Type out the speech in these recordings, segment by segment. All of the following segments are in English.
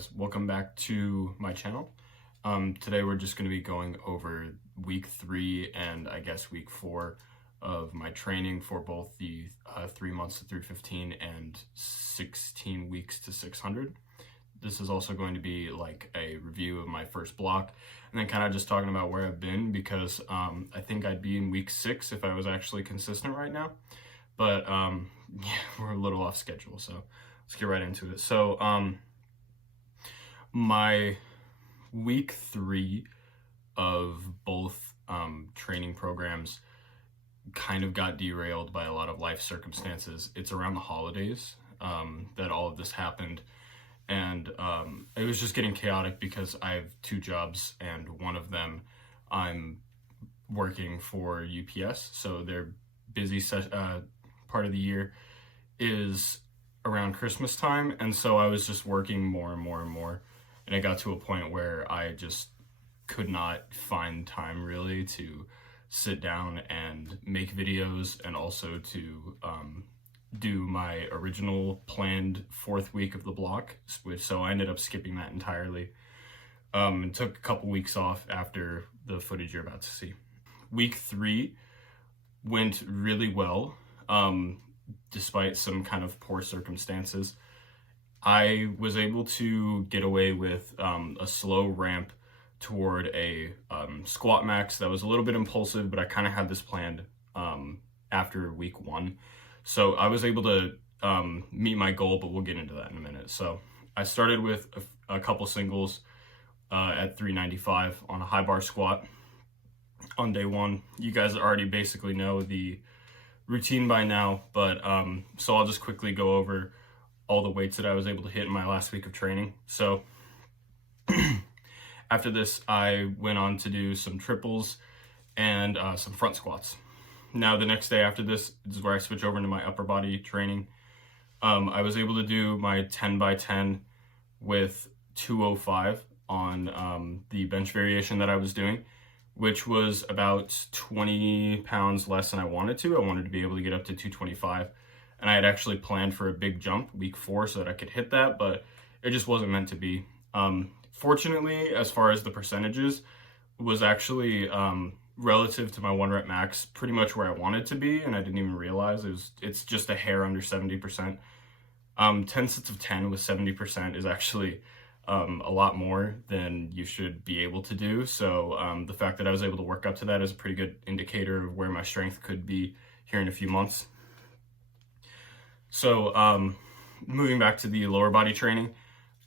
guys, welcome back to my channel. Today we're just going to be going over week 3 and I guess week 4 of my training for both the 3 months to 315 and 16 weeks to 600. This is also going to be like a review of my first block and then kind of just talking about where I've been because I think I'd be in week 6 if I was actually consistent right now. But yeah, we're a little off schedule, so let's get right into it. So my week 3 of both training programs kind of got derailed by a lot of life circumstances. It's around the holidays that all of this happened, and it was just getting chaotic because I have 2 jobs, and one of them I'm working for UPS, so their busy part of the year is around Christmas time, and so I was just working more and more and more, and it got to a point where I just could not find time really to sit down and make videos and also to do my original planned 4th week of the block, so I ended up skipping that entirely and took a couple weeks off after the footage you're about to see. Week 3 went really well, despite some kind of poor circumstances. I was able to get away with a slow ramp toward a squat max that was a little bit impulsive, but I kind of had this planned after week 1. So I was able to meet my goal, but we'll get into that in a minute. So I started with a couple singles at 395 on a high bar squat on day 1. You guys already basically know the routine by now, but so I'll just quickly go over all the weights that I was able to hit in my last week of training. So after this, I went on to do some triples and some front squats. Now the next day after this is where I switch over into my upper body training. I was able to do my 10 by 10 with 205 on the bench variation that I was doing, which was about 20 pounds less than I wanted to. I wanted to be able to get up to 225. And I had actually planned for a big jump week 4 so that I could hit that, but it just wasn't meant to be. Fortunately, as far as the percentages, was actually relative to my 1 rep max pretty much where I wanted to be, and I didn't even realize it's just a hair under 70%. 10 sets of 10 with 70% is actually a lot more than you should be able to do. So the fact that I was able to work up to that is a pretty good indicator of where my strength could be here in a few months. So moving back to the lower body training,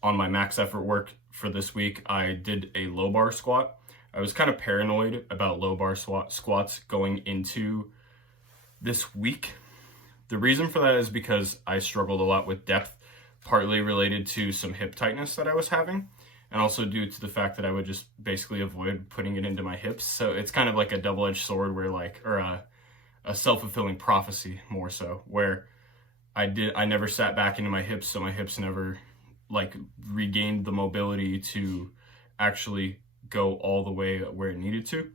on my max effort work for this week, I did a low bar squat. I was kind of paranoid about low bar squats going into this week. The reason for that is because I struggled a lot with depth, partly related to some hip tightness that I was having, and also due to the fact that I would just basically avoid putting it into my hips. So it's kind of like a double-edged sword or a self-fulfilling prophecy more so, where I never sat back into my hips, so my hips never regained the mobility to actually go all the way where it needed to.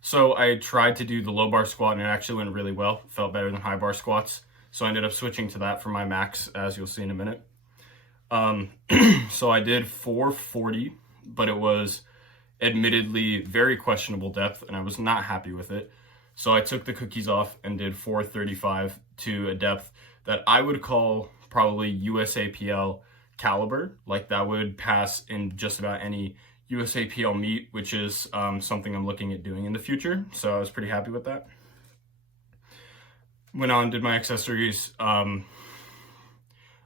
So I tried to do the low bar squat and it actually went really well. Felt better than high bar squats. So I ended up switching to that for my max, as you'll see in a minute. So I did 440, but it was admittedly very questionable depth and I was not happy with it. So I took the cookies off and did 435 to a depth that I would call probably USAPL caliber. Like that would pass in just about any USAPL meet, which is something I'm looking at doing in the future. So I was pretty happy with that. Went on, did my accessories. The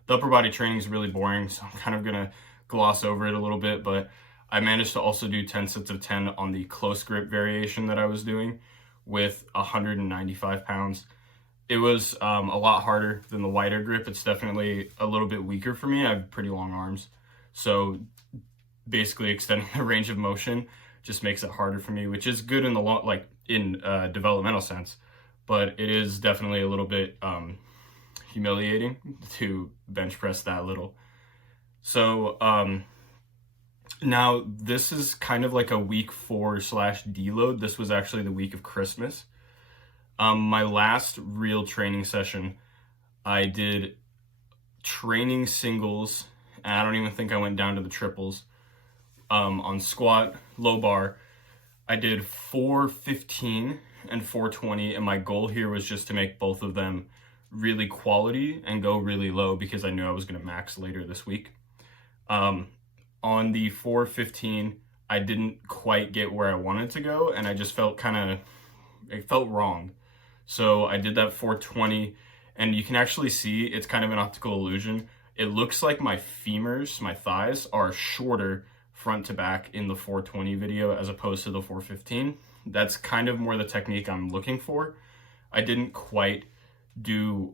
upper body training is really boring, so I'm kind of gonna gloss over it a little bit, but I managed to also do 10 sets of 10 on the close grip variation that I was doing with 195 pounds. It was a lot harder than the wider grip. It's definitely a little bit weaker for me. I have pretty long arms, so basically extending the range of motion just makes it harder for me, which is good in the developmental sense, but it is definitely a little bit humiliating to bench press that little. So now this is kind of like a week 4/deload. This was actually the week of Christmas. My last real training session, I did training singles and I don't even think I went down to the triples. On squat, low bar, I did 415 and 420, and my goal here was just to make both of them really quality and go really low because I knew I was going to max later this week. On the 415, I didn't quite get where I wanted to go, and I just felt it felt wrong. So I did that 420, and you can actually see it's kind of an optical illusion. It looks like my femurs, my thighs, are shorter front to back in the 420 video as opposed to the 415. That's kind of more the technique I'm looking for. I didn't quite do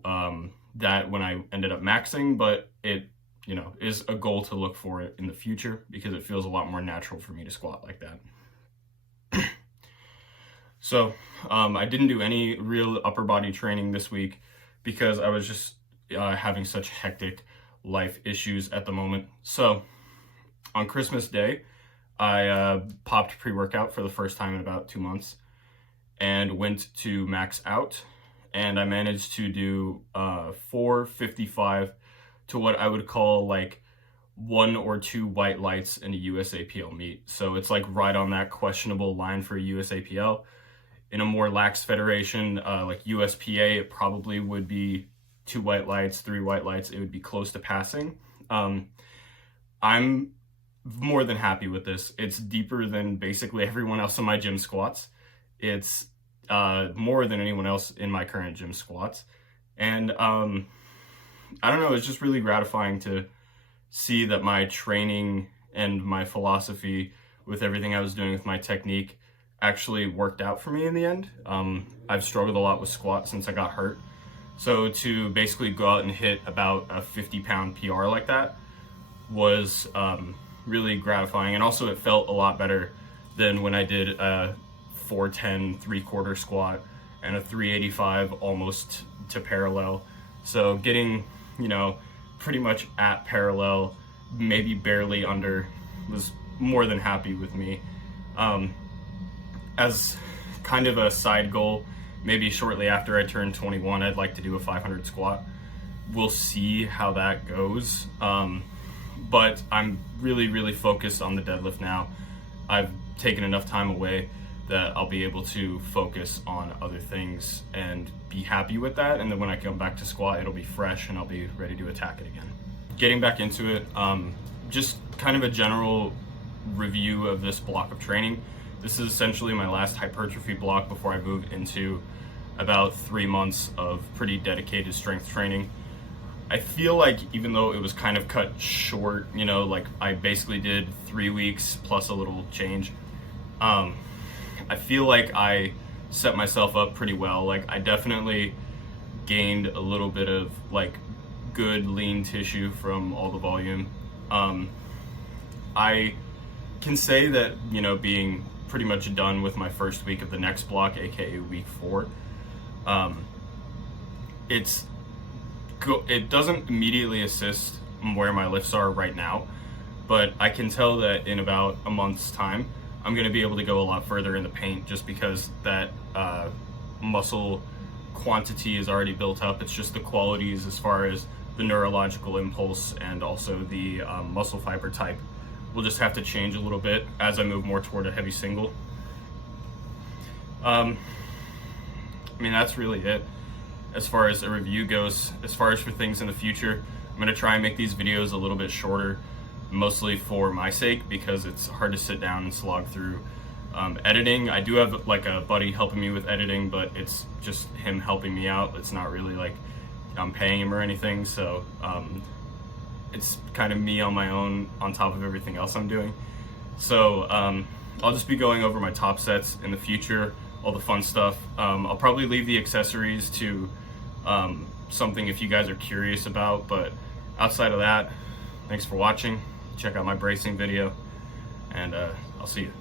that when I ended up maxing, but it, you know, is a goal to look for in the future because it feels a lot more natural for me to squat like that. So I didn't do any real upper body training this week because I was just having such hectic life issues at the moment. So on Christmas Day, I popped pre-workout for the first time in about 2 months and went to max out, and I managed to do 455 to what I would call like 1 or 2 white lights in a USAPL meet. So it's like right on that questionable line for a USAPL. In a more lax federation like USPA, it probably would be 2 white lights, 3 white lights. It would be close to passing. I'm more than happy with this. It's deeper than basically everyone else in my gym squats. It's more than anyone else in my current gym squats. And I don't know, it's just really gratifying to see that my training and my philosophy with everything I was doing with my technique actually worked out for me in the end. I've struggled a lot with squats since I got hurt. So to basically go out and hit about a 50-pound PR like that was really gratifying. And also it felt a lot better than when I did a 410 3/4 squat and a 385 almost to parallel. So getting, you know, pretty much at parallel, maybe barely under, was more than happy with me. As kind of a side goal, maybe shortly after I turn 21, I'd like to do a 500 squat. We'll see how that goes. But I'm really focused on the deadlift now. I've taken enough time away that I'll be able to focus on other things and be happy with that. And then when I come back to squat, it'll be fresh and I'll be ready to attack it again. Getting back into it, just kind of a general review of this block of training. This is essentially my last hypertrophy block before I move into about 3 months of pretty dedicated strength training. I feel like even though it was kind of cut short, you know, like I basically did 3 weeks plus a little change, I feel like I set myself up pretty well. Like I definitely gained a little bit of like good lean tissue from all the volume. I can say that, you know, being pretty much done with my first week of the next block, aka week 4, it doesn't immediately assist where my lifts are right now, but I can tell that in about a month's time I'm going to be able to go a lot further in the paint just because that muscle quantity is already built up. It's just the qualities as far as the neurological impulse and also the muscle fiber type will just have to change a little bit as I move more toward a heavy single. I mean, that's really it as far as a review goes. As far as for things in the future, I'm going to try and make these videos a little bit shorter, mostly for my sake because it's hard to sit down and slog through editing. I do have like a buddy helping me with editing, but it's just him helping me out. It's not really like I'm paying him or anything, so it's kind of me on my own on top of everything else I'm doing. So I'll just be going over my top sets in the future, all the fun stuff. I'll probably leave the accessories to something if you guys are curious about, but outside of that, thanks for watching. Check out my bracing video, and I'll see you.